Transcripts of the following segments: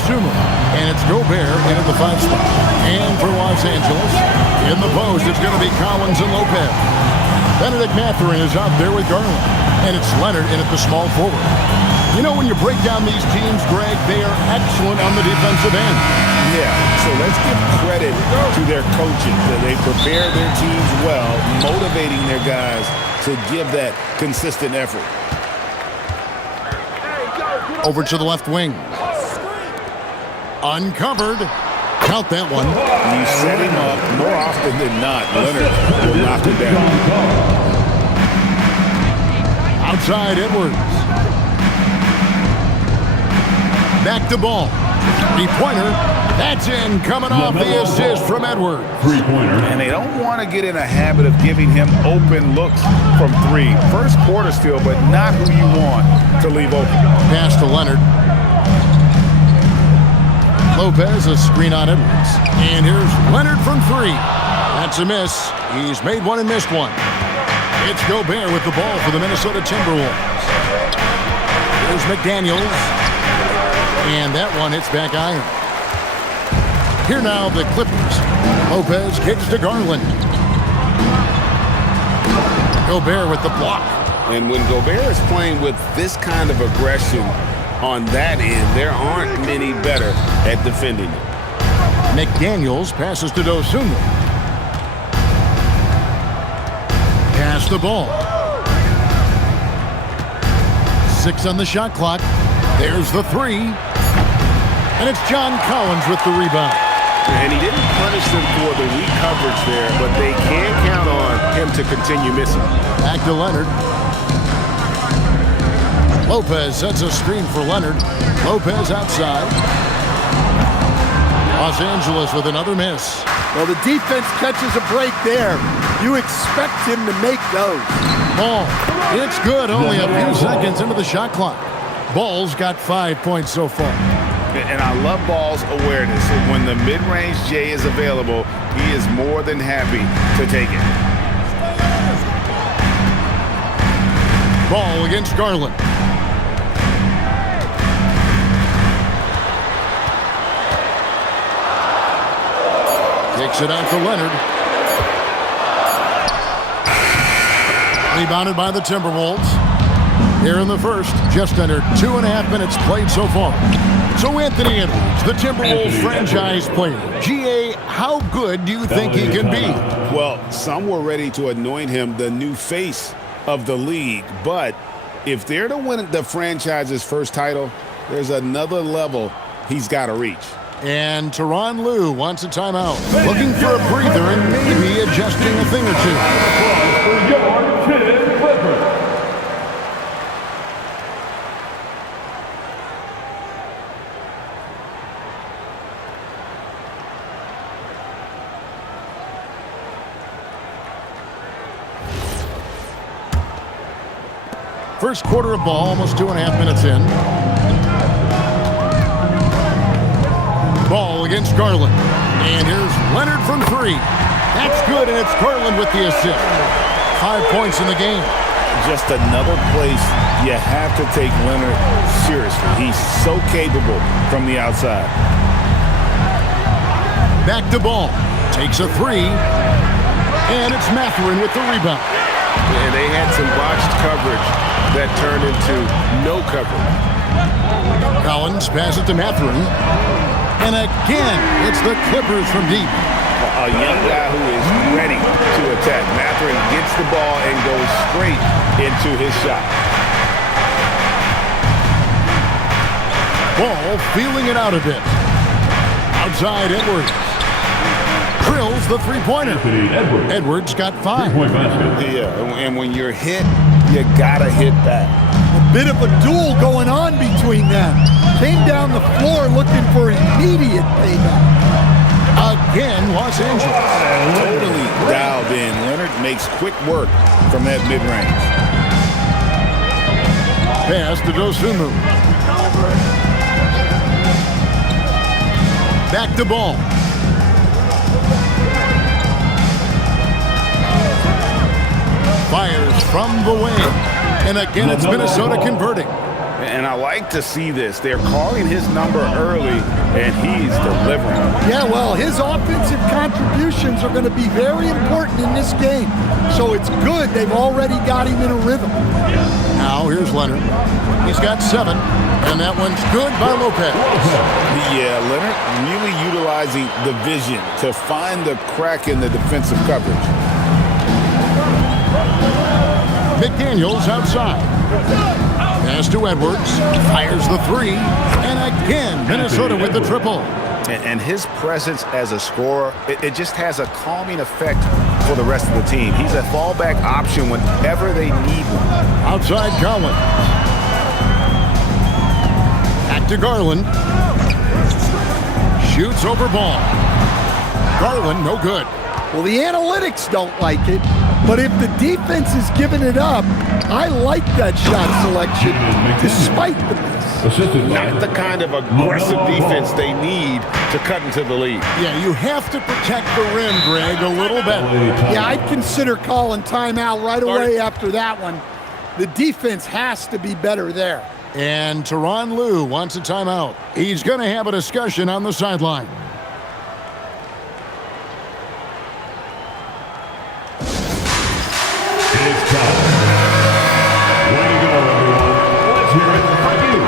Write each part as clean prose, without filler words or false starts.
Dosunmu. And it's Gobert into the 5 spot. And for Los Angeles, in the post, it's going to be Collins and Lopez. Benedict Mathurin is out there with Garland. And it's Leonard in at the small forward. You know, when you break down these teams, Greg, they are excellent on the defensive end. Yeah, so let's give credit to their coaches. They prepare their teams well, motivating their guys to give that consistent effort. Over to the left wing. Uncovered. Count that one. You set him up more often than not. Leonard will knock it down. Outside Edwards. Back to ball. 3-pointer. That's in. Coming off the assist from Edwards. 3-pointer. And they don't want to get in a habit of giving him open looks from 3. First quarter still, but not who you want to leave open. Pass to Leonard. Lopez, a screen on Edwards. And here's Leonard from 3. That's a miss. He's made one and missed one. It's Gobert with the ball for the Minnesota Timberwolves. Here's McDaniels. And that one hits back iron. Here now the Clippers. Lopez kicks to Garland. Gobert with the block. And when Gobert is playing with this kind of aggression on that end, there aren't many better at defending it. McDaniels passes to Dosunmu. Pass the ball. 6 on the shot clock. There's the 3. And it's John Collins with the rebound. And he didn't punish them for the weak coverage there, but they can count on him to continue missing. Back to Leonard. Lopez sets a screen for Leonard. Lopez outside. Los Angeles with another miss. Well, the defense catches a break there. You expect him to make those. Ball. It's good. Only a few seconds into the shot clock. Ball's got 5 points so far. And I love Ball's awareness. When the mid-range J is available, he is more than happy to take it. Ball against Garland. Takes it out to Leonard. Rebounded by the Timberwolves. Here in the first, just under 2.5 minutes played so far. So Anthony Edwards, the Timberwolves franchise player. GA, how good do you think he can be? Well, some were ready to anoint him the new face of the league. But if they're to win the franchise's first title, there's another level he's got to reach. And Tyronn Lue wants a timeout. Looking for a breather and maybe adjusting a thing or two. First quarter of ball, almost 2.5 minutes in. Ball against Garland. And here's Leonard from 3. That's good, and it's Garland with the assist. 5 points in the game. Just another place you have to take Leonard seriously. He's so capable from the outside. Back to Ball. Takes a 3. And it's Mathurin with the rebound. And they had some botched coverage that turned into no coverage. Collins passes to Mathurin. And again, it's the Clippers from deep. A young guy who is ready to attack. Mathurin gets the ball and goes straight into his shot. Ball feeling it out a bit. Outside Edwards. Drills the 3-pointer. Edwards got 5. 3-point basket. Yeah, and when you're hit, you gotta hit back. A bit of a duel going on between them. Came down the floor looking for immediate payback. Again, Los Angeles. Totally dialed in. Leonard makes quick work from that mid-range. Pass to Dosunmu. Back to Ball. Fires from the wing. And again, it's Minnesota converting. And I like to see this. They're calling his number early, and he's delivering. Yeah, well, his offensive contributions are going to be very important in this game. So it's good they've already got him in a rhythm. Now here's Leonard. He's got 7, and that one's good by Lopez. Yeah, Leonard really utilizing the vision to find the crack in the defensive coverage. McDaniels outside. Pass to Edwards. Fires the 3. And again, Minnesota with the triple. And his presence as a scorer, it just has a calming effect for the rest of the team. He's a fallback option whenever they need one. Outside Collins. Back to Garland. Shoots over ball. Garland, no good. Well, the analytics don't like it, but if the defense is giving it up, I like that shot selection despite the miss. Not the kind of aggressive defense they need to cut into the lead. Yeah, you have to protect the rim, Greg, a little better. Yeah, I'd consider calling timeout right away after that one. The defense has to be better there. And Tyronn Lue wants a timeout. He's going to have a discussion on the sideline. It's time. Way to go, everyone. Let's hear it for you.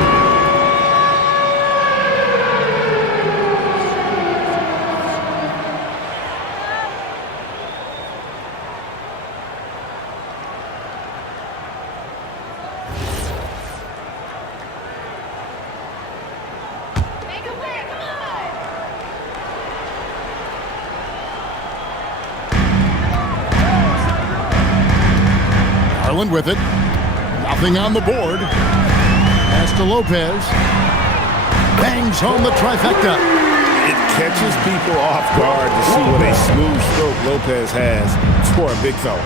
Garland with it. Nothing on the board. Pass to Lopez. Bangs home the trifecta. It catches people off guard to see what a smooth stroke Lopez has for a big fella.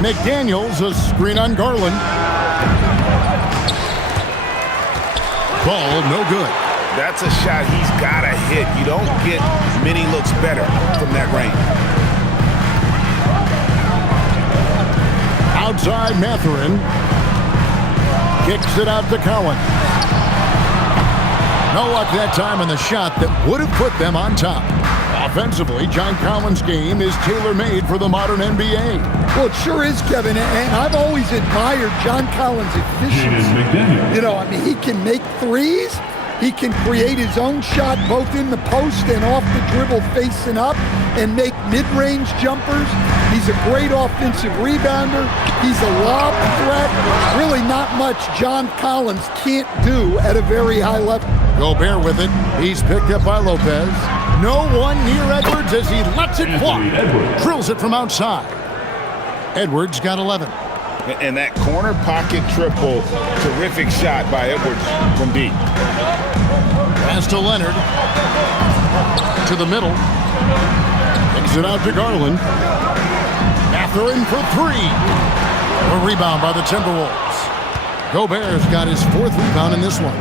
McDaniels, a screen on Garland. Ball, no good. That's a shot he's got to hit. You don't get many looks better from that range. Outside Mathurin. Kicks it out to Collins. No luck that time on the shot that would have put them on top. Offensively, John Collins' game is tailor-made for the modern NBA. Well, it sure is, Kevin, and I've always admired John Collins' efficiency. You know, I mean, he can make threes. He can create his own shot both in the post and off the dribble facing up and make mid-range jumpers. He's a great offensive rebounder. He's a lob threat. Really not much John Collins can't do at a very high level. Gobert with it. He's picked up by Lopez. No one near Edwards as he lets it fly. Drills it from outside. Edwards got 11. And that corner pocket triple, terrific shot by Edwards from deep. Pass to Leonard. To the middle. Kicks it out to Garland. Mathurin for 3. A rebound by the Timberwolves. Gobert's got his 4th rebound in this one.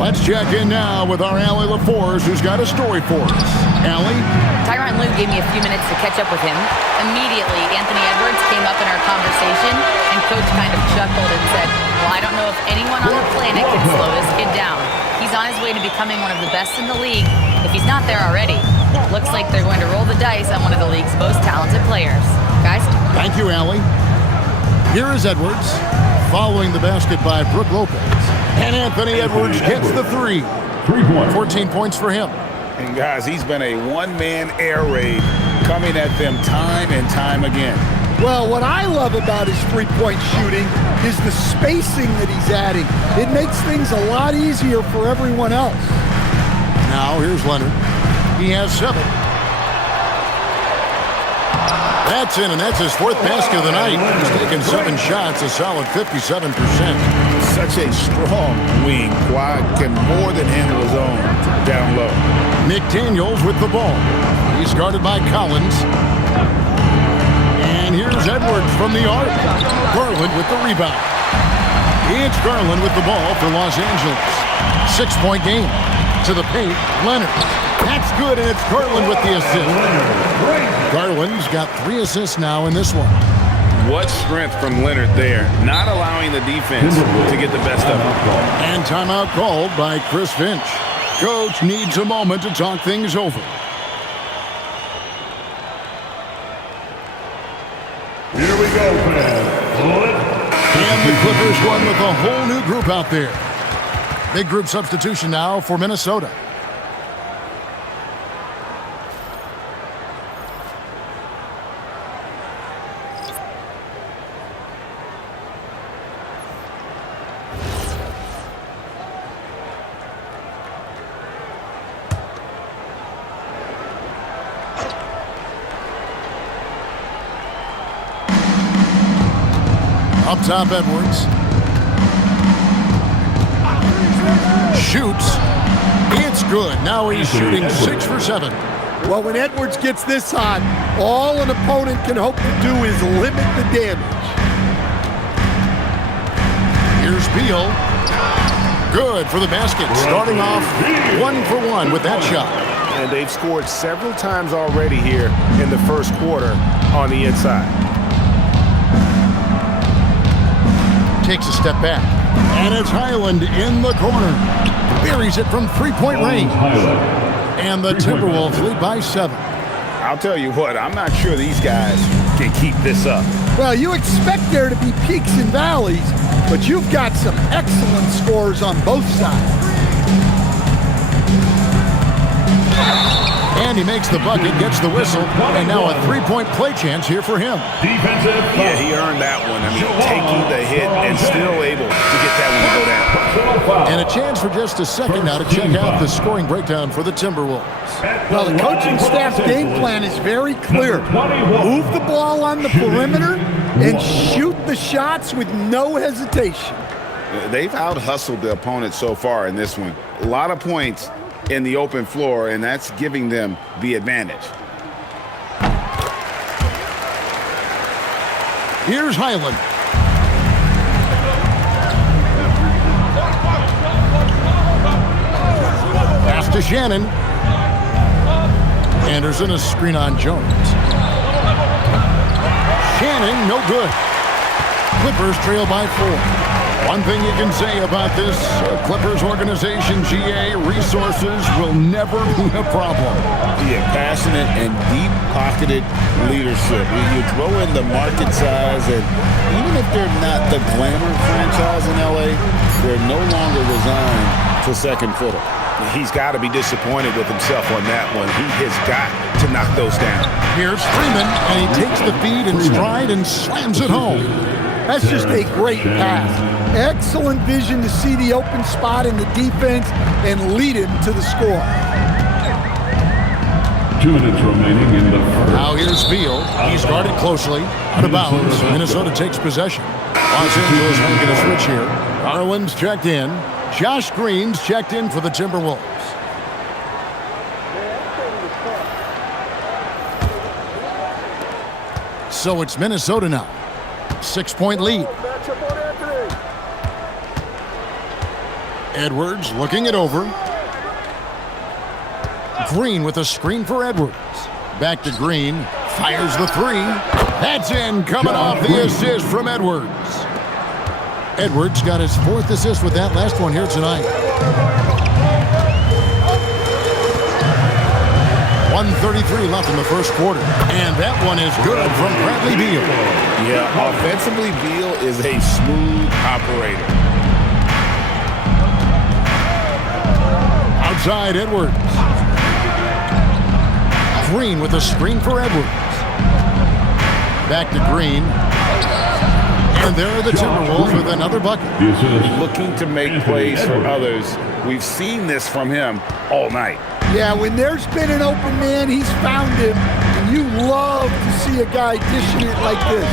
Let's check in now with our Allie LaForce, who's got a story for us. Allie? Tyronn Lue gave me a few minutes to catch up with him. Immediately, Anthony Edwards came up in our conversation, and Coach kind of chuckled and said, well, I don't know if anyone on the planet can slow this kid down. He's on his way to becoming one of the best in the league, if he's not there already. Looks like they're going to roll the dice on one of the league's most talented players. Guys? Thank you, Allie. Here is Edwards, following the basket by Brook Lopez. And Anthony Edwards gets the 3. 14 points for him. And guys, he's been a one-man air raid coming at them time and time again. Well, what I love about his three-point shooting is the spacing that he's adding. It makes things a lot easier for everyone else. Now here's Leonard. He has 7. That's in, and that's his 4th basket of the night. He's taken 7 shots, a solid 57%. Such a strong wing. Quad can more than handle his own down low. McDaniels with the ball. He's guarded by Collins. And here's Edwards from the arc. Garland with the rebound. It's Garland with the ball for Los Angeles. 6-point game. To the paint, Leonard. That's good, and it's Garland with the assist. Garland's got 3 assists now in this one. What strength from Leonard there, not allowing the defense to get the best of him. And timeout called by Chris Finch. Coach needs a moment to talk things over. Here we go, fans. And the Clippers won with a whole new group out there. Big group substitution now for Minnesota. Up top, Edwards. Shoots. It's good. Now he's shooting 6 for 7. Well, when Edwards gets this hot, all an opponent can hope to do is limit the damage. Here's Beal. Good for the basket. Starting off 1 for 1 with that shot. And they've scored several times already here in the first quarter on the inside. Takes a step back. And it's Highland in the corner. Buries it from three-point range. And the Timberwolves lead by 7. I'll tell you what, I'm not sure these guys can keep this up. Well, you expect there to be peaks and valleys, but you've got some excellent scores on both sides. And he makes the bucket, gets the whistle, and now a three-point play chance here for him. Yeah, he earned that one. I mean, taking the hit and still able to get that one to go down. And a chance for just a second now to check out the scoring breakdown for the Timberwolves. Well, the coaching staff's game plan is very clear. Move the ball on the perimeter and shoot the shots with no hesitation. They've out-hustled the opponent so far in this one. A lot of points in the open floor, and that's giving them the advantage. Here's Highland. Pass to Shannon. Anderson, a screen on Jones. Shannon, no good. Clippers trail by 4. One thing you can say about this Clippers organization, GA, resources will never be a problem. Yeah, passionate and deep-pocketed leadership. You throw in the market size, and even if they're not the glamour franchise in LA, they're no longer resigned to second fiddle. He's got to be disappointed with himself on that one. He has got to knock those down. Here's Freeman, and he takes the feed in stride and slams it home. That's just a great pass. Excellent vision to see the open spot in the defense and lead him to the score. 2 minutes remaining in the first. Now here's Beal. He's guarded closely. Out of bounds. Minnesota takes possession. Los Angeles making a switch here. Garland's checked in. Josh Green's checked in for the Timberwolves. So it's Minnesota now. 6-point lead. Edwards looking it over. Green with a screen for Edwards. Back to Green. Fires the 3. That's in. Coming off the assist from Edwards. Edwards got his 4th assist with that last one here tonight. 1:33 left in the first quarter. And that one is good from Bradley Beal. Yeah, offensively, Beal is a smooth operator. Outside Edwards. Green with a screen for Edwards. Back to Green. And there are the Timberwolves with another bucket. Looking to make plays for others. We've seen this from him all night. Yeah, when there's been an open man, he's found him. And you love to see a guy dishing it like this.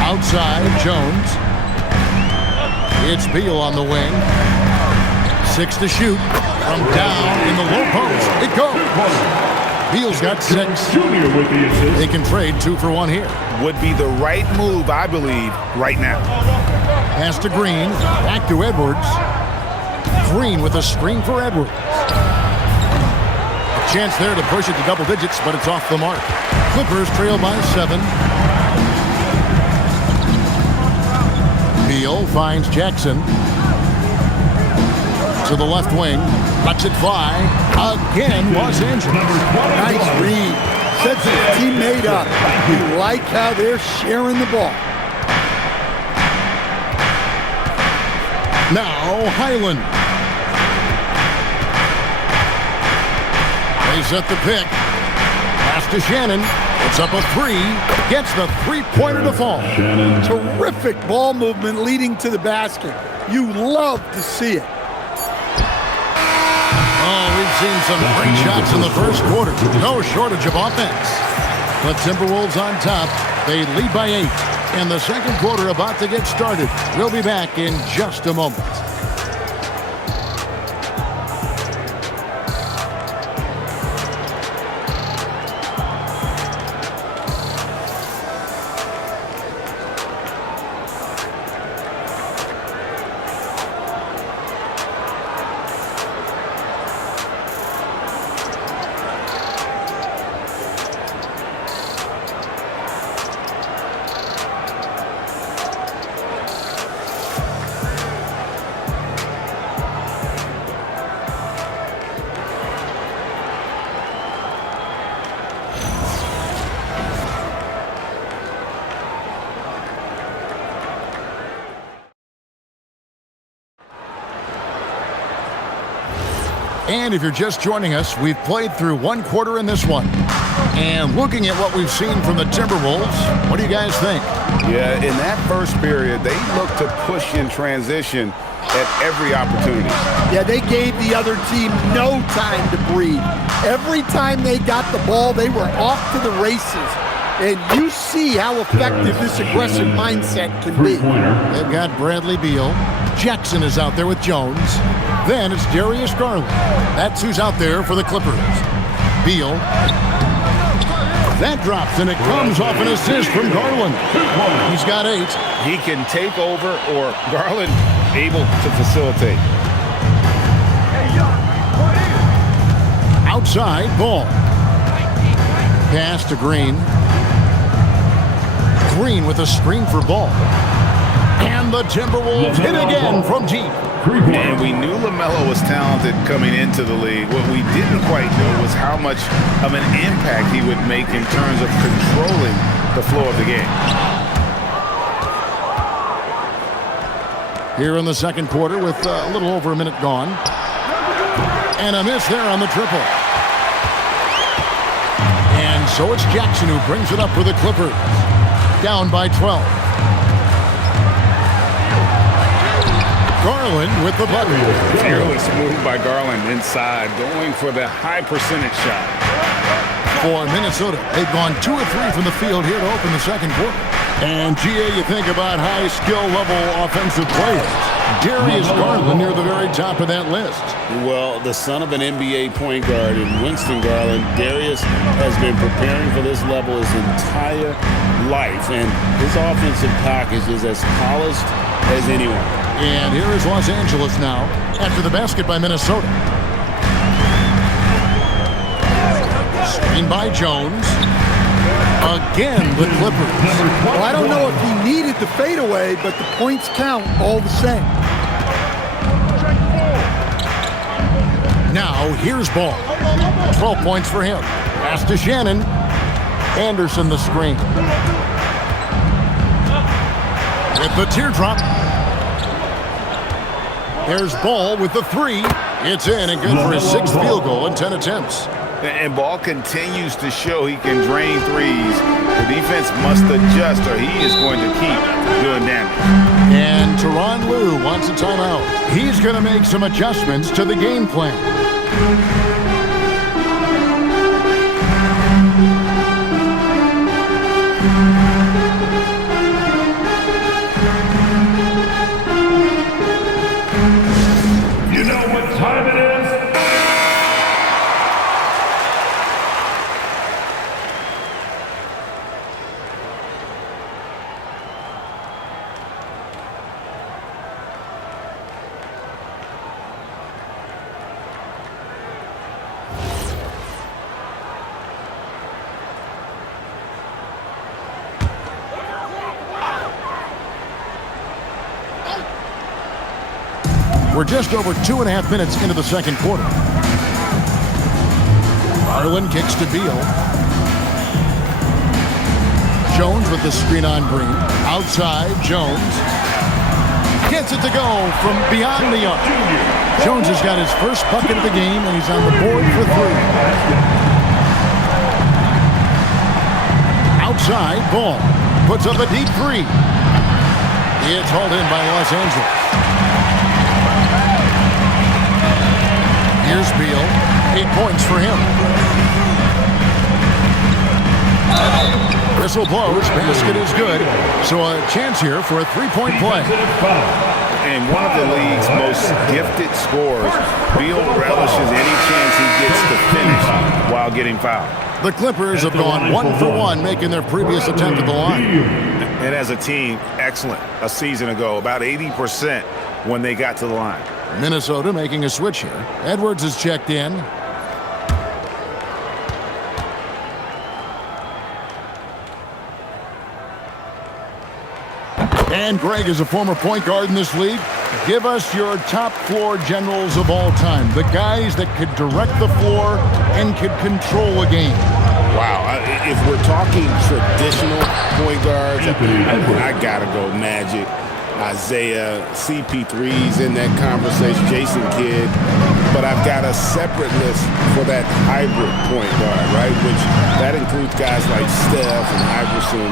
Outside, Jones. It's Beal on the wing. 6 to shoot. From down in the low post. It goes. Beal's got 6. They can trade 2 for 1 here. Would be the right move, I believe, right now. Pass to Green. Back to Edwards. Green with a screen for Edwards. A chance there to push it to double digits, but it's off the mark. Clippers trail by 7. Beal finds Jackson. To the left wing. Lets it fly. Again, Los Angeles. Nice read. Sets his teammate up. You like how they're sharing the ball. Now Highland. They set the pick. Pass to Shannon. It's up a 3. Gets the three-pointer to fall. Terrific ball movement leading to the basket. You love to see it. Oh, we've seen some great shots in the first quarter. No shortage of offense. The Timberwolves on top. They lead by 8. And the second quarter about to get started. We'll be back in just a moment. And if you're just joining us, we've played through one quarter in this one. And looking at what we've seen from the Timberwolves, what do you guys think? Yeah, in that first period, they looked to push in transition at every opportunity. Yeah, they gave the other team no time to breathe. Every time they got the ball, they were off to the races. And you see how effective this aggressive mindset can be. They've got Bradley Beal. Jackson is out there with Jones. Then it's Darius Garland. That's who's out there for the Clippers. Beal. That drops, and it comes off an assist from Garland. He's got 8. He can take over, or Garland able to facilitate. Outside, Ball. Pass to Green. Green with a screen for Ball. And the Timberwolves hit again from deep. And we knew LaMelo was talented coming into the league. What we didn't quite know was how much of an impact he would make in terms of controlling the flow of the game. Here in the second quarter with a little over a minute gone. And a miss there on the triple. And so it's Jackson who brings it up for the Clippers. Down by 12. Garland with the button. Fearless move by Garland inside, going for the high percentage shot. For Minnesota, they've gone 2 of 3 from the field here to open the second quarter. And, GA, you think about high skill level offensive players. Darius Garland near the very top of that list. Well, the son of an NBA point guard in Winston Garland, Darius has been preparing for this level his entire life. And his offensive package is as polished as anyone. And here is Los Angeles now after the basket by Minnesota. Screen by Jones. Again, the Clippers. Well, I don't know if he needed the fadeaway, but the points count all the same. Now, here's Ball. 12 points for him. Pass to Shannon. Anderson the screen. With the teardrop. There's Ball with the 3. It's in and good for his 6th field goal in 10 attempts. And Ball continues to show he can drain threes. The defense must adjust or he is going to keep doing damage. And Tyronn Lue wants a timeout. He's going to make some adjustments to the game plan. You know what time it is? We're just over 2.5 minutes into the second quarter. Garland kicks to Beal. Jones with the screen on Green. Outside, Jones. Gets it to go from beyond the arc. Jones has got his first bucket of the game, and he's on the board for 3. Outside, Ball puts up a deep 3. It's hauled in by Los Angeles. Here's Beal. 8 points for him. Whistle blows. Basket is good. So a chance here for a 3-point play. And one of the league's most gifted scorers, Beal relishes any chance he gets to finish while getting fouled. The Clippers have gone 1 for 1, making their previous attempt at the line. And as a team, excellent a season ago, about 80% when they got to the line. Minnesota making a switch here. Edwards is checked in. And Greg is a former point guard in this league. Give us your top floor generals of all time. The guys that could direct the floor and could control a game. Wow. If we're talking traditional point guards, I got to go Magic, Isaiah, CP3's in that conversation, Jason Kidd. But I've got a separate list for that hybrid point guard, right? Which that includes guys like Steph and Iverson,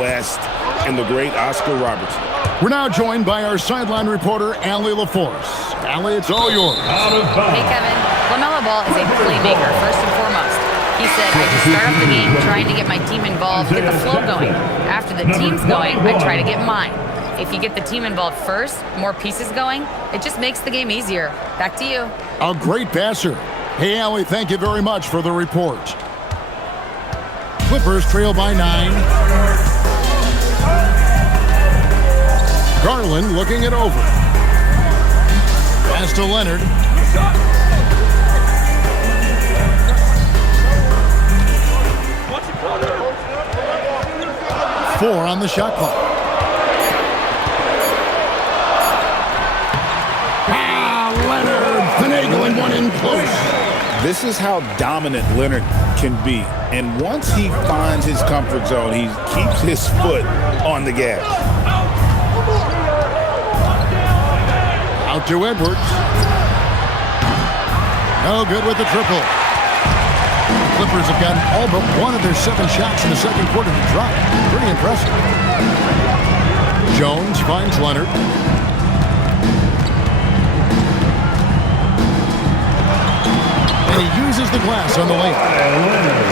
West, and the great Oscar Robertson. We're now joined by our sideline reporter, Allie LaForce. Allie, it's all yours. Hey, Kevin. LaMelo Ball is a playmaker, first and foremost. He said, I just start off the game trying to get my team involved, get the flow going. After the team's going, I try to get mine. If you get the team involved first, more pieces going, it just makes the game easier. Back to you. A great passer. Hey, Allie, thank you very much for the report. Clippers trail by 9. Garland looking it over. Pass to Leonard. Four on the shot clock. Leonard finagling one in close. This is how dominant Leonard can be. And once he finds his comfort zone, he keeps his foot on the gas. Out to Edwards. No good with the triple. The Clippers have gotten all but one of their 7 shots in the second quarter to drop. Pretty impressive. Jones finds Leonard. And he uses the glass on the layup.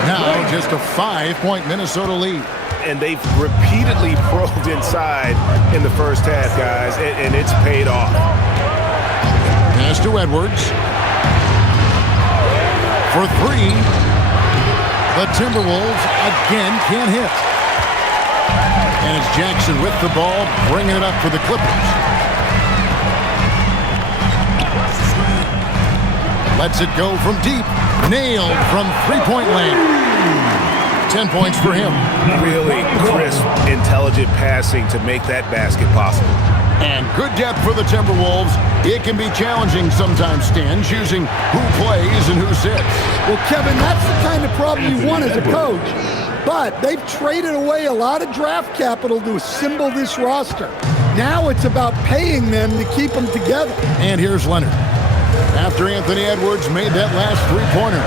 Now just a 5-point Minnesota lead. And they've repeatedly probed inside in the first half, guys, and it's paid off. Pass to Edwards. For 3. The Timberwolves again can't hit. And it's Jackson with the ball, bringing it up for the Clippers. Lets it go from deep. Nailed from 3-point land. 10 points for him. Really crisp, intelligent passing to make that basket possible. And good depth for the Timberwolves. It can be challenging sometimes, Stan, choosing who plays and who sits. Well, Kevin, that's the kind of problem you want as a coach. But they've traded away a lot of draft capital to assemble this roster. Now it's about paying them to keep them together. And here's Leonard. After Anthony Edwards made that last 3-pointer.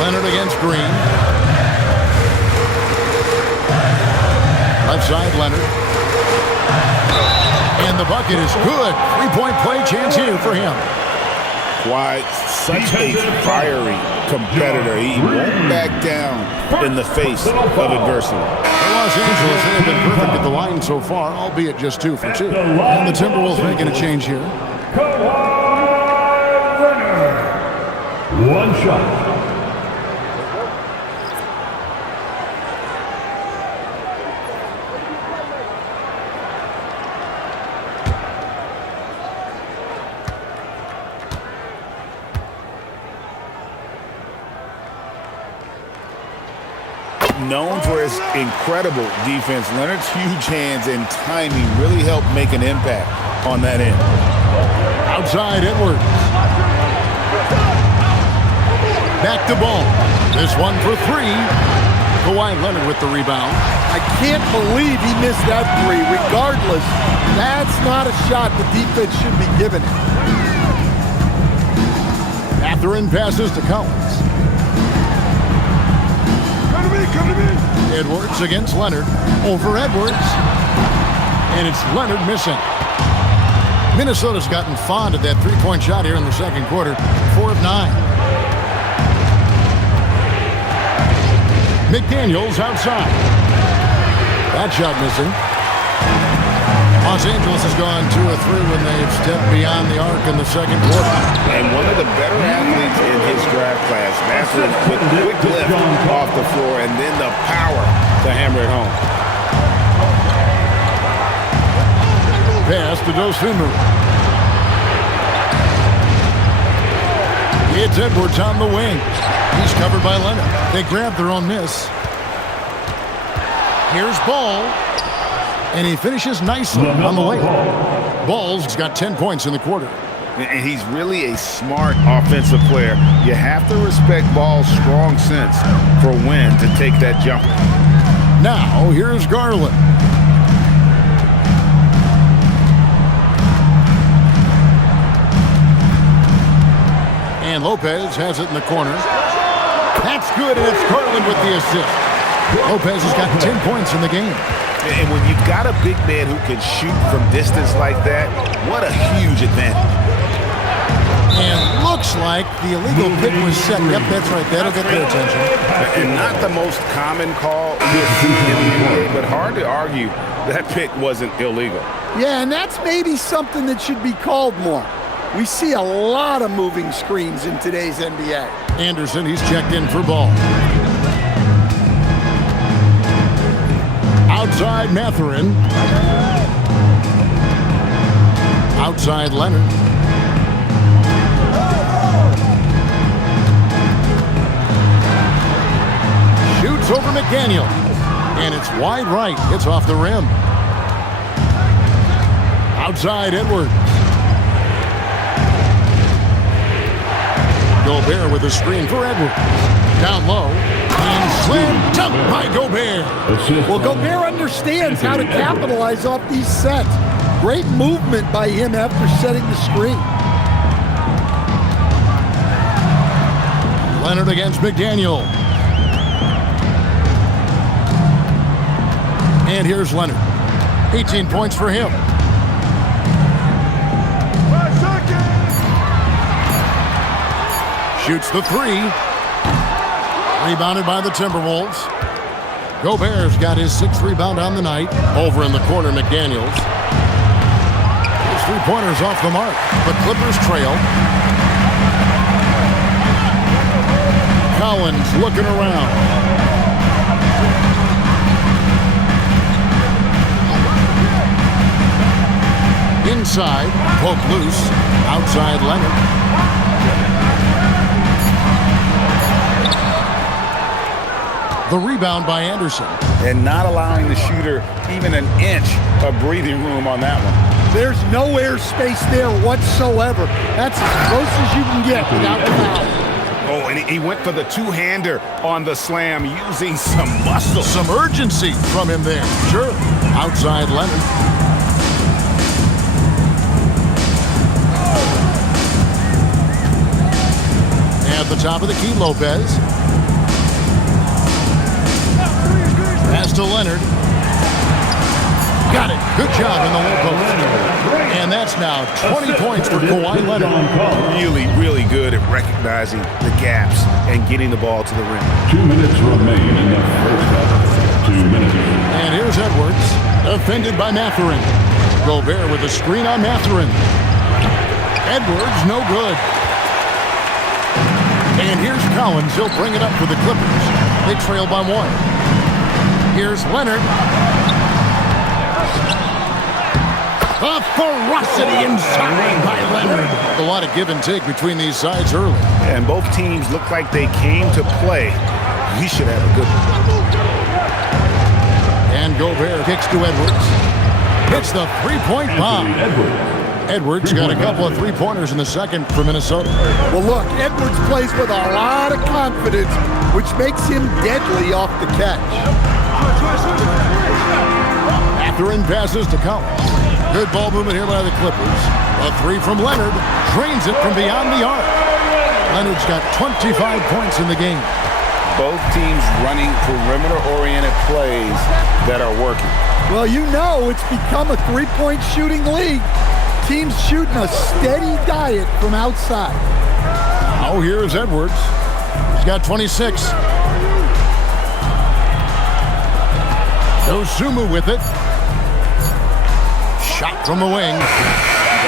Leonard against Green. Left side, Leonard. And the bucket is good. 3-point play chance here for him. Why, such a fiery competitor. He won't back down in the face of adversity. Los Angeles, they have been perfect at the line so far, albeit just 2 for 2. And the Timberwolves making a change here. One shot. known for his incredible defense, Leonard's huge hands and timing really helped make an impact on that end. Outside Edwards. Back to ball. This one for three. Kawhi Leonard with the rebound. I can't believe he missed that three. Regardless, that's not a shot the defense should be giving him. Mathurin passes to Collins. Come to me. Edwards against Leonard. Over Edwards. And it's Leonard missing. Minnesota's gotten fond of that three-point shot here in the second quarter. 4 of 9. McDaniels outside. That shot missing. Los Angeles has gone 2 of 3 when they've stepped beyond the arc in the second quarter. And one of the better athletes in his draft class, Mathurin, with quick lift off the floor and then the power to hammer it home. Pass to Dosunmu. It's Edwards on the wing. He's covered by Leonard. They grab their own miss. Here's Ball. And he finishes nicely on the layup. Ball's got 10 points in the quarter. And he's really a smart offensive player. You have to respect Ball's strong sense for when to take that jump. Now, here's Garland. And Lopez has it in the corner. That's good, and it's Garland with the assist. Lopez has got 10 points in the game. And when you've got a big man who can shoot from distance like that, what a huge advantage. And looks like the illegal pick was set. Yep, that's right. That'll get their attention. And not the most common call you'll see in the NBA, but hard to argue that pick wasn't illegal. Yeah, and that's maybe something that should be called more. We see a lot of moving screens in today's NBA. Anderson, he's checked in for Ball. Outside Mathurin. Outside Leonard. Shoots over McDaniel. And it's wide right. It's off the rim. Outside Edwards. Gobert with a screen for Edwards. Down low. And slam dunk by Gobert. Well, Gobert understands how to capitalize off these sets. Great movement by him after setting the screen. Leonard against McDaniel. And here's Leonard. 18 points for him. Shoots the three. Rebounded by the Timberwolves. Gobert's got his 6th rebound on the night. Over in the corner, McDaniels. His three-pointers off the mark. The Clippers trail. Collins looking around. Inside, poke loose. Outside Leonard. The rebound by Anderson. And not allowing the shooter even an inch of breathing room on that one. There's no airspace there whatsoever. That's as close as you can get without the foul. Oh, and he went for the two-hander on the slam using some muscle. Some urgency from him there. Sure. Outside Leonard. At the top of the key, Lopez. Pass to Leonard. Got it. Good job in the low post. And that's now 20 points for Kawhi Leonard. Really, really good at recognizing the gaps and getting the ball to the rim. 2 minutes remain in the first half. 2 minutes. And here's Edwards. Defended by Mathurin. Gobert with a screen on Mathurin. Edwards, no good. And here's Collins. He'll bring it up for the Clippers. They trail by 1. Here's Leonard. A ferocity inside by Leonard. A lot of give and take between these sides early. And both teams look like they came to play. We should have a good one. And Gobert kicks to Edwards. Hits the three-point bomb. Edwards got a couple of three-pointers in the second for Minnesota. Well, look, Edwards plays with a lot of confidence, which makes him deadly off the catch. Mathurin passes to Collins. Good ball movement here by the Clippers. A three from Leonard. Drains it from beyond the arc. Leonard's got 25 points in the game. Both teams running perimeter-oriented plays that are working. Well, you know it's become a three-point shooting league. Teams shooting a steady diet from outside. Oh, here's Edwards. He's got 26. Dosunmu with it. Shot from the wing.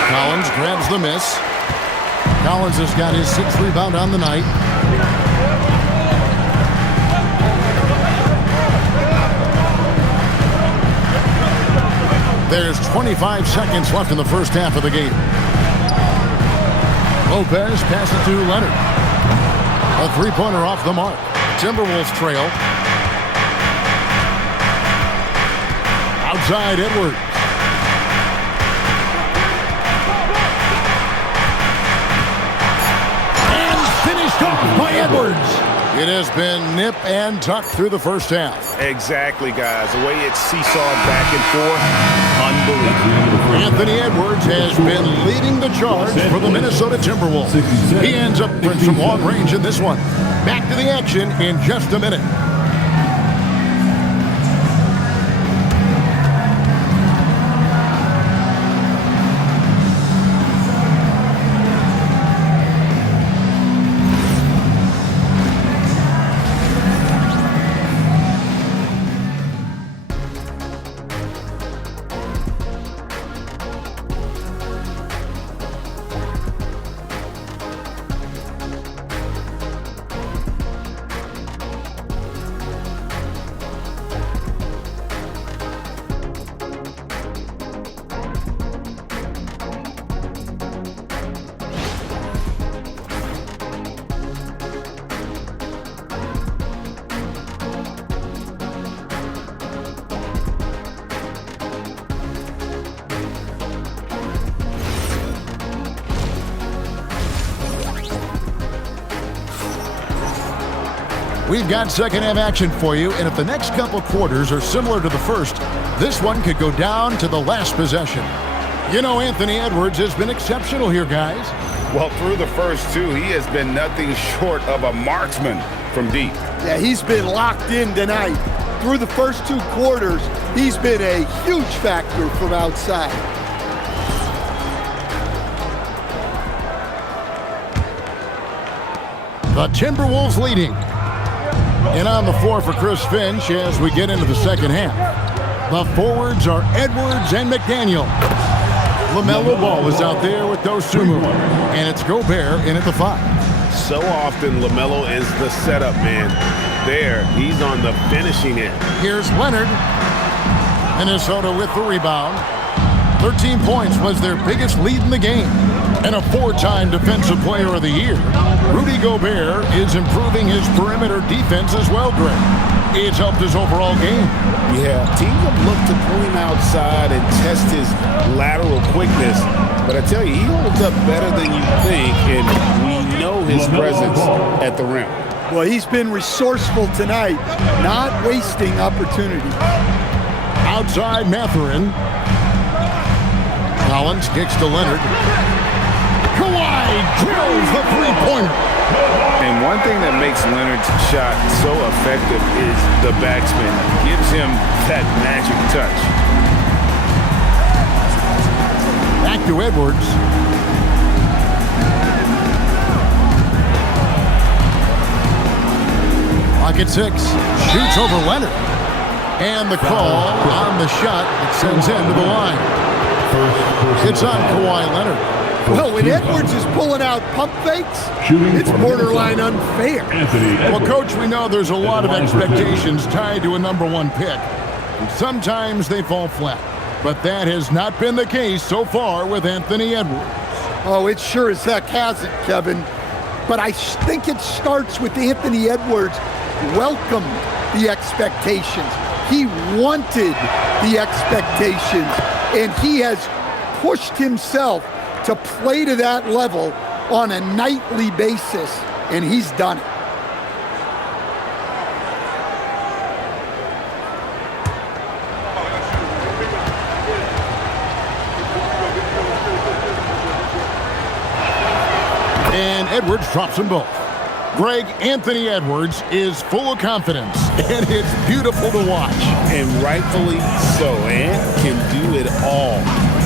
Collins grabs the miss. Collins has got his 6th rebound on the night. There's 25 seconds left in the first half of the game. Lopez passes to Leonard. A three-pointer off the mark. Timberwolves trail. Outside Edwards. And finished off by Edwards. It has been nip and tuck through the first half. Exactly, guys. The way it's seesawed back and forth, unbelievable. Anthony Edwards has been leading the charge for the Minnesota Timberwolves. He ends up with some long range in this one. Back to the action in just a minute. We've got second half action for you, and if the next couple quarters are similar to the first, this one could go down to the last possession. You know, Anthony Edwards has been exceptional here, guys. Well, through the first two, he has been nothing short of a marksman from deep. Yeah, he's been locked in tonight. Through the first two quarters, he's been a huge factor from outside. The Timberwolves leading. And on the floor for Chris Finch as we get into the second half. The forwards are Edwards and McDaniel. LaMelo Ball is out there with Dosunmu. And it's Gobert in at the 5. So often, LaMelo is the setup man. There, he's on the finishing end. Here's Leonard. Minnesota with the rebound. 13 points was their biggest lead in the game. And a 4-time Defensive Player of the Year. Rudy Gobert is improving his perimeter defense as well, Greg. It's helped his overall game. Yeah, teams have looked to pull him outside and test his lateral quickness. But I tell you, he holds up better than you think, and we know his presence at the rim. Well, he's been resourceful tonight, not wasting opportunity. Outside Mathurin. Collins kicks to Leonard. Kawhi drills the three-pointer. And one thing that makes Leonard's shot so effective is the backspin. Gives him that magic touch. Back to Edwards. Clock at 6. Shoots over Leonard. And the call on the shot that sends him to the line. It's on Kawhi Leonard. Well, when Edwards is pulling out pump fakes, it's borderline unfair. Well, Coach, we know there's a lot of expectations tied to a #1 pick. And sometimes they fall flat. But that has not been the case so far with Anthony Edwards. Oh, it sure as heck hasn't, Kevin. But I think it starts with Anthony Edwards welcome the expectations. He wanted the expectations, and he has pushed himself to play to that level on a nightly basis, and he's done it. And Edwards drops them both. Greg, Anthony Edwards is full of confidence, and it's beautiful to watch. And rightfully so, and can do it all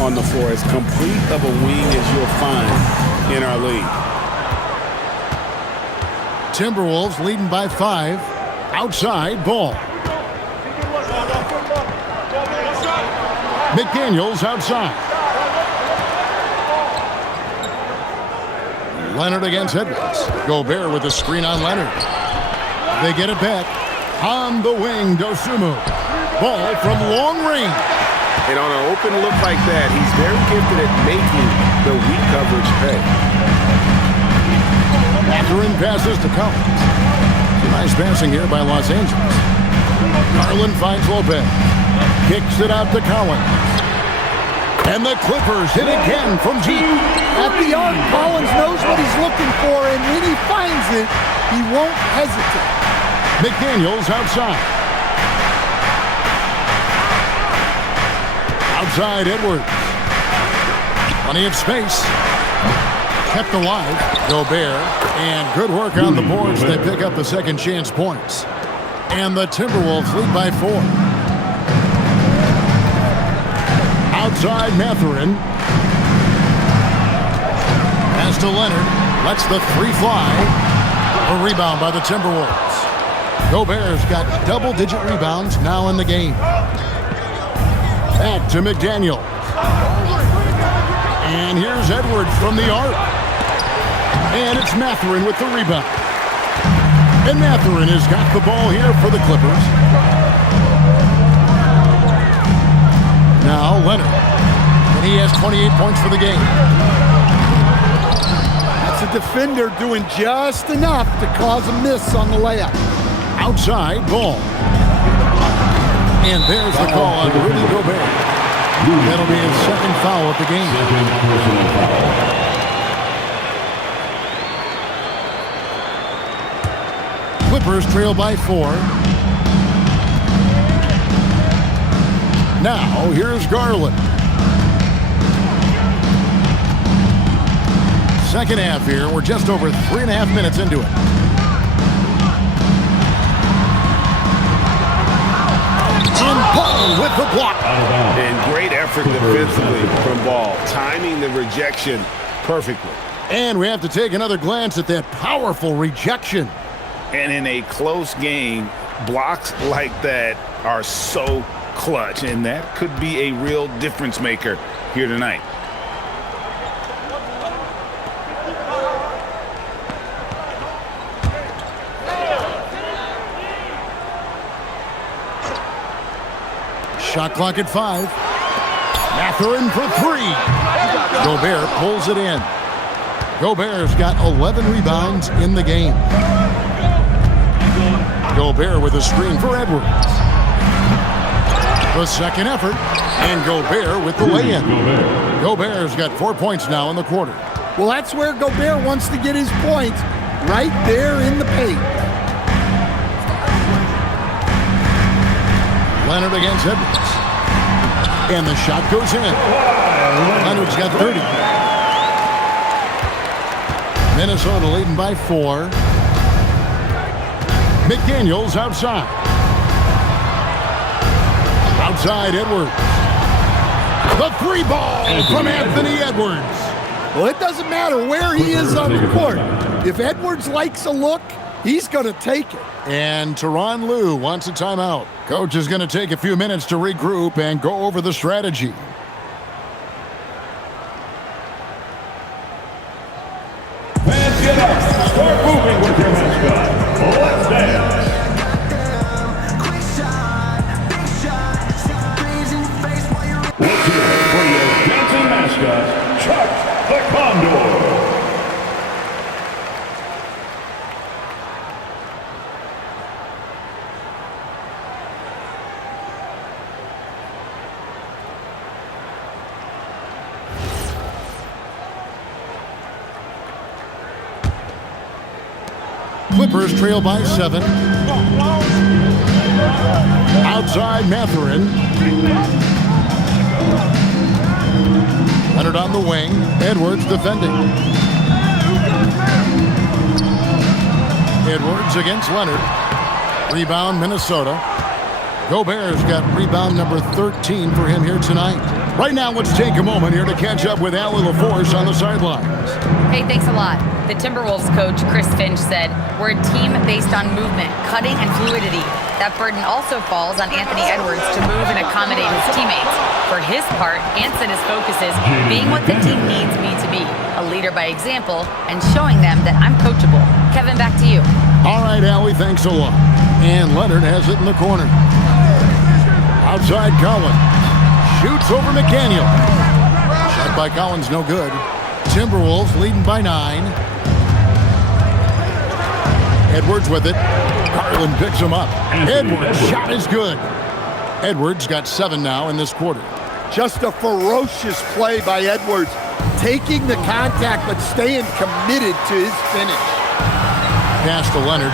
on the floor. As complete of a wing as you'll find in our league. Timberwolves leading by 5. Outside ball. McDaniels outside. Leonard against Edwards. Gobert with a screen on Leonard. They get it back. On the wing, Dosunmu. Ball from long range. And on an open look like that, he's very gifted at making the weak coverage pay. Mathurin passes to Collins. Nice passing here by Los Angeles. Garland finds Lopez. Kicks it out to Collins. And the Clippers hit again from deep. At the arc, Collins knows what he's looking for, and when he finds it, he won't hesitate. McDaniels outside. Outside Edwards. Plenty of space. Kept alive. Gobert. And good work on the boards. They pick up the second chance points. And the Timberwolves lead by 4. Outside Mathurin. Pass to Leonard. Lets the 3 fly. A rebound by the Timberwolves. Gobert's got double-digit rebounds now in the game. Back to McDaniel. And here's Edwards from the arc. And it's Mathurin with the rebound. And Mathurin has got the ball here for the Clippers. Now Leonard. And he has 28 points for the game. That's a defender doing just enough to cause a miss on the layup. Outside ball. And there's the call on Rudy Gobert. That'll be his second foul at the game. Clippers trail by 4. Now here's Garland. Second half here. We're just over 3.5 minutes into it. Ball with the block. And great effort defensively from Ball. Timing the rejection perfectly. And we have to take another glance at that powerful rejection. And in a close game, blocks like that are so clutch. And that could be a real difference maker here tonight. Shot clock at 5. Mathurin for 3. Gobert pulls it in. Gobert's got 11 rebounds in the game. Gobert with a screen for Edwards. The second effort. And Gobert with the lay-in. Gobert's got 4 points now in the quarter. Well, that's where Gobert wants to get his points, right there in the paint. Leonard against Edwards. And the shot goes in. Leonard's got 30. Minnesota leading by 4. McDaniels outside. Outside Edwards. The 3 ball from Anthony Edwards. Well, it doesn't matter where he is on the court. If Edwards likes a look, he's going to take it. And Tyronn Lue wants a timeout. Coach is going to take a few minutes to regroup and go over the strategy. Fans, get up. Start moving with your mascot. Let's dance. Let's hear it for your dancing mascot, Chuck the Condor. Clippers trail by 7. Outside Mathurin. Leonard on the wing. Edwards defending. Edwards against Leonard. Rebound Minnesota. Gobert's got rebound number 13 for him here tonight. Right now, let's take a moment here to catch up with Allie LaForce on the sidelines. Hey, thanks a lot. The Timberwolves coach, Chris Finch, said, "We're a team based on movement, cutting, and fluidity. That burden also falls on Anthony Edwards to move and accommodate his teammates. For his part, Ant said his focus is being what the team needs me to be, a leader by example, and showing them that I'm coachable." Kevin, back to you. All right, Allie, thanks a lot. And Leonard has it in the corner. Outside Collins. Shoots over McDaniel. Shot by Collins, no good. Timberwolves leading by 9. Edwards with it. Garland picks him up. Edwards' shot is good. Edwards got 7 now in this quarter. Just a ferocious play by Edwards. Taking the contact, but staying committed to his finish. Pass to Leonard.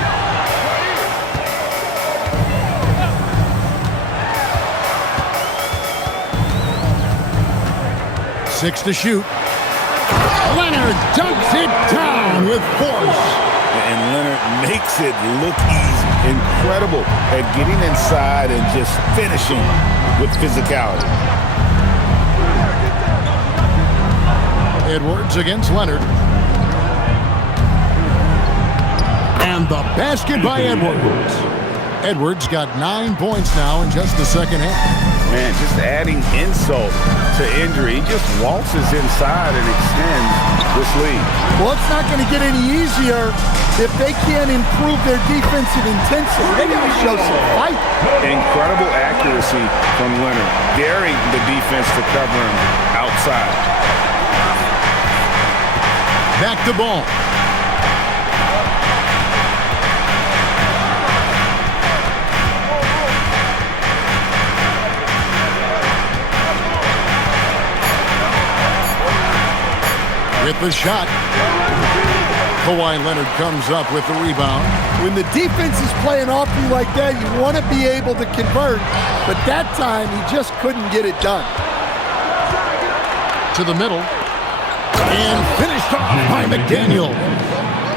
Six to shoot. Leonard dunks it down with force. And Leonard makes it look easy. Incredible at getting inside and just finishing with physicality. Edwards against Leonard. And the basket by Edwards. Edwards got 9 points now in just the second half. Man, just adding insult to injury. He just waltzes inside and extends this lead. Well, it's not going to get any easier if they can't improve their defensive intensity. They got to show some fight. Incredible accuracy from Leonard, daring the defense to cover him outside. Back to ball. With the shot. Kawhi Leonard comes up with the rebound. When the defense is playing off you like that, you want to be able to convert. But that time, he just couldn't get it done. To the middle. And finished off by McDaniel.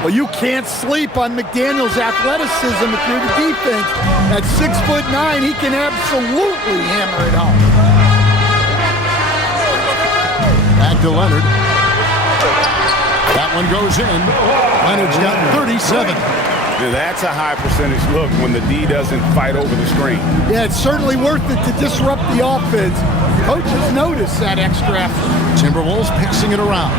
Well, you can't sleep on McDaniel's athleticism if you're the defense. At 6'9", he can absolutely hammer it home. Back to Leonard. That one goes in. Leonard's got 37. Now that's a high percentage look when the D doesn't fight over the screen. Yeah, it's certainly worth it to disrupt the offense. Coaches notice that extra effort. Timberwolves passing it around.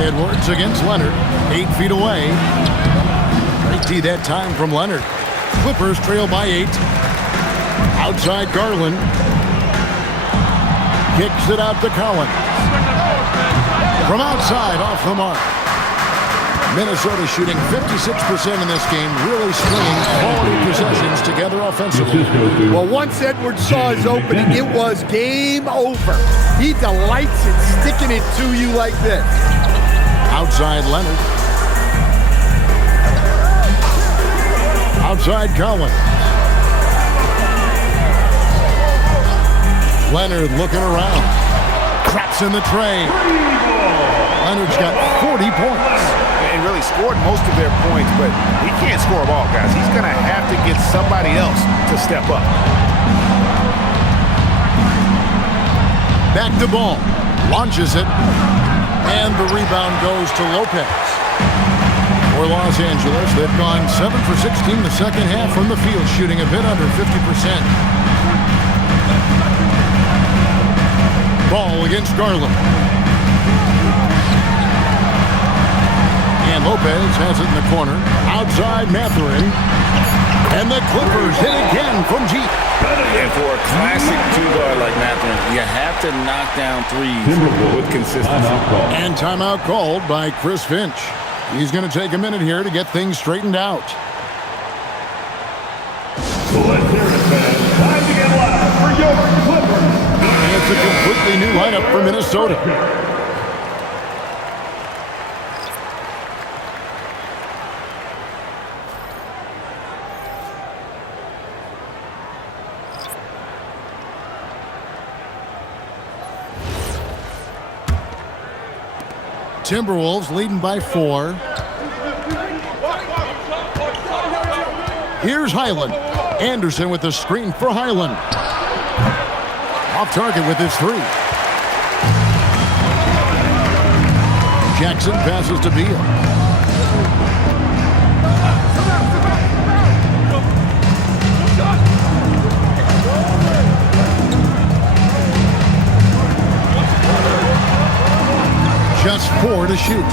Edwards against Leonard. 8 feet away. Great D that time from Leonard. Clippers trail by 8. Outside Garland. Kicks it out to Collins. From outside, off the mark. Minnesota shooting 56% in this game, really stringing quality possessions together offensively. Well, once Edwards saw his opening, it was game over. He delights in sticking it to you like this. Outside Leonard. Outside Collins. Leonard looking around. Traps in the tray. Leonard's got 40 points. And really scored most of their points, but he can't score them all, guys. He's going to have to get somebody else to step up. Back to ball. Launches it. And the rebound goes to Lopez. For Los Angeles, they've gone 7 for 16 the second half from the field, shooting a bit under 50%. Ball against Garland. And Lopez has it in the corner. Outside Mathurin. And the Clippers hit again from deep. And for a classic two-guard like Mathurin, you have to knock down threes with consistency. And timeout called by Chris Finch. He's going to take a minute here to get things straightened out. So let's hear it, fans. Time to get loud for your Clippers. And it's a completely new lineup for Minnesota. Timberwolves leading by 4. Here's Highland. Anderson with the screen for Highland. Off target with his 3. Jackson passes to Beal. Just 4 to shoot.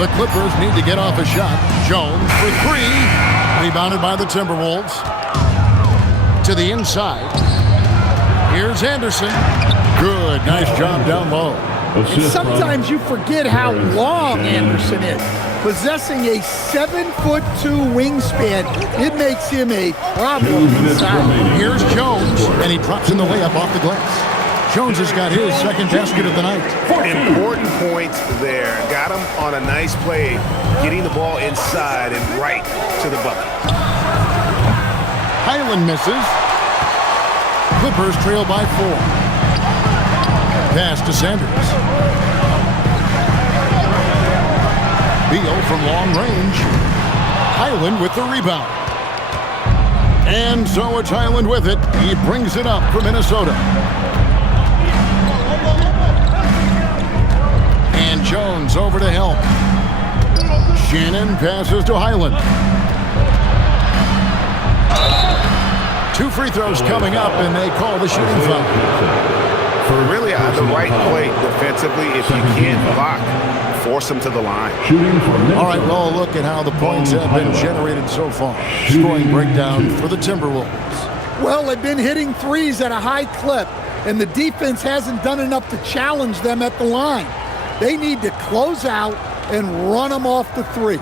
The Clippers need to get off a shot. Jones for 3. Rebounded by the Timberwolves. To the inside. Here's Anderson. Good. Nice job down low. And sometimes you forget how long Anderson is. Possessing a 7'2" wingspan, it makes him a problem inside. Here's Jones, and he drops in the layup off the glass. Jones has got his second basket of the night. Important points there. Got him on a nice play, getting the ball inside and right to the bucket. Highland misses. Clippers trail by 4. Pass to Sanders. Beal from long range. Highland with the rebound. And so it's Highland with it. He brings it up for Minnesota. And Jones over to help. Shannon passes to Highland. 2 free throws coming up, and they call the shooting foul. Really the right play defensively. If you can't block, force them to the line. All right, well, look at how the points have been generated so far. Scoring breakdown for the Timberwolves. Well, they've been hitting threes at a high clip, and the defense hasn't done enough to challenge them at the line. They need to close out and run them off the 3.